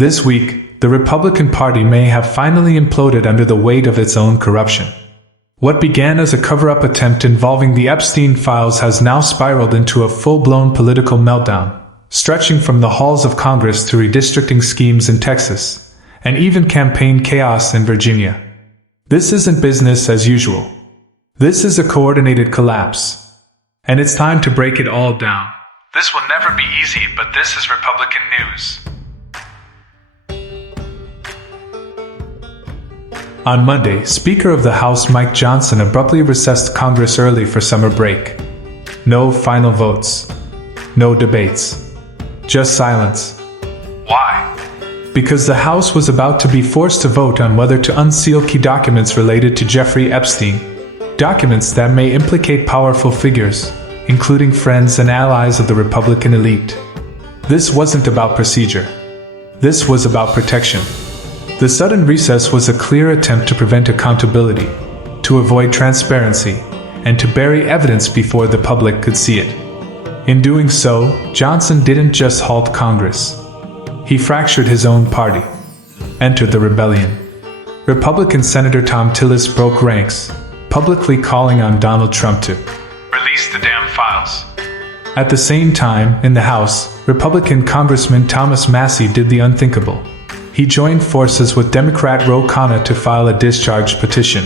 This week, the Republican Party may have finally imploded under the weight of its own corruption. What began as a cover-up attempt involving the Epstein files has now spiraled into a full-blown political meltdown, stretching from the halls of Congress to redistricting schemes in Texas, and even campaign chaos in Virginia. This isn't business as usual. This is a coordinated collapse. And it's time to break it all down. This will never be easy, but this is Republican News. On Monday, Speaker of the House Mike Johnson abruptly recessed Congress early for summer break. No final votes. No debates. Just silence. Why? Because the House was about to be forced to vote on whether to unseal key documents related to Jeffrey Epstein. Documents that may implicate powerful figures, including friends and allies of the Republican elite. This wasn't about procedure. This was about protection. The sudden recess was a clear attempt to prevent accountability, to avoid transparency, and to bury evidence before the public could see it. In doing so, Johnson didn't just halt Congress. He fractured his own party. Entered the rebellion. Republican Senator Thom Tillis broke ranks, publicly calling on Donald Trump to release the damn files. At the same time, in the House, Republican Congressman Thomas Massie did the unthinkable. He joined forces with Democrat Ro Khanna to file a discharge petition.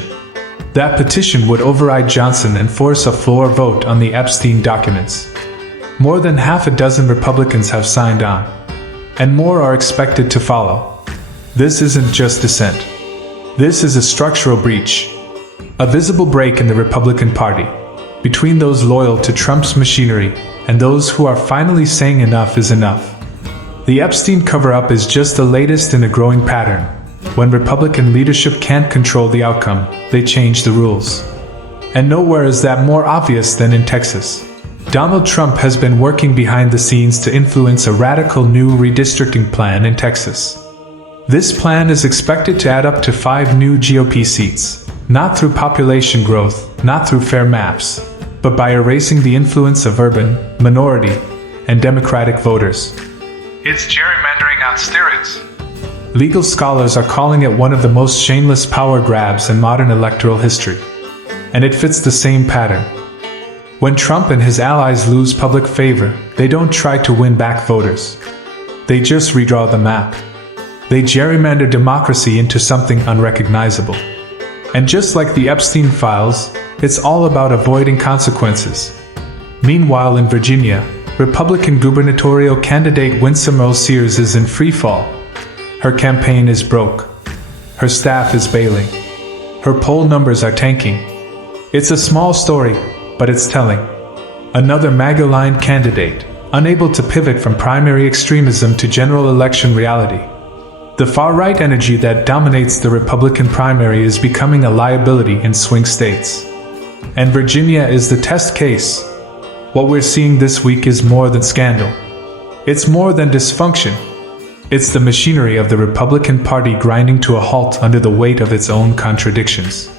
That petition would override Johnson and force a floor vote on the Epstein documents. More than half a dozen Republicans have signed on, and more are expected to follow. This isn't just dissent. This is a structural breach. A visible break in the Republican Party, between those loyal to Trump's machinery and those who are finally saying enough is enough. The Epstein cover-up is just the latest in a growing pattern. When Republican leadership can't control the outcome, they change the rules. And nowhere is that more obvious than in Texas. Donald Trump has been working behind the scenes to influence a radical new redistricting plan in Texas. This plan is expected to add up to 5 new GOP seats, not through population growth, not through fair maps, but by erasing the influence of urban, minority, and Democratic voters. It's gerrymandering on steroids. Legal scholars are calling it one of the most shameless power grabs in modern electoral history. And it fits the same pattern. When Trump and his allies lose public favor, they don't try to win back voters. They just redraw the map. They gerrymander democracy into something unrecognizable. And just like the Epstein files, it's all about avoiding consequences. Meanwhile, in Virginia, Republican gubernatorial candidate Winsome Earle-Sears is in freefall. Her campaign is broke. Her staff is bailing. Her poll numbers are tanking. It's a small story, but it's telling. Another MAGA-aligned candidate, unable to pivot from primary extremism to general election reality. The far-right energy that dominates the Republican primary is becoming a liability in swing states. And Virginia is the test case. What we're seeing this week is more than scandal. It's more than dysfunction. It's the machinery of the Republican Party grinding to a halt under the weight of its own contradictions.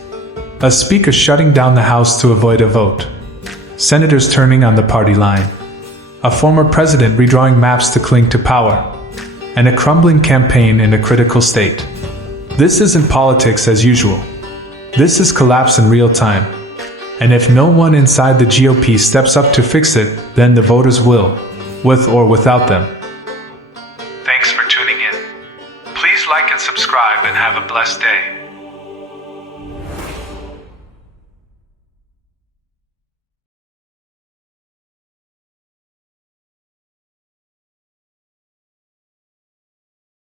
A speaker shutting down the House to avoid a vote. Senators turning on the party line. A former president redrawing maps to cling to power. And a crumbling campaign in a critical state. This isn't politics as usual. This is collapse in real time. And if no one inside the GOP steps up to fix it, then the voters will, with or without them. Thanks for tuning in. Please like and subscribe and have a blessed day.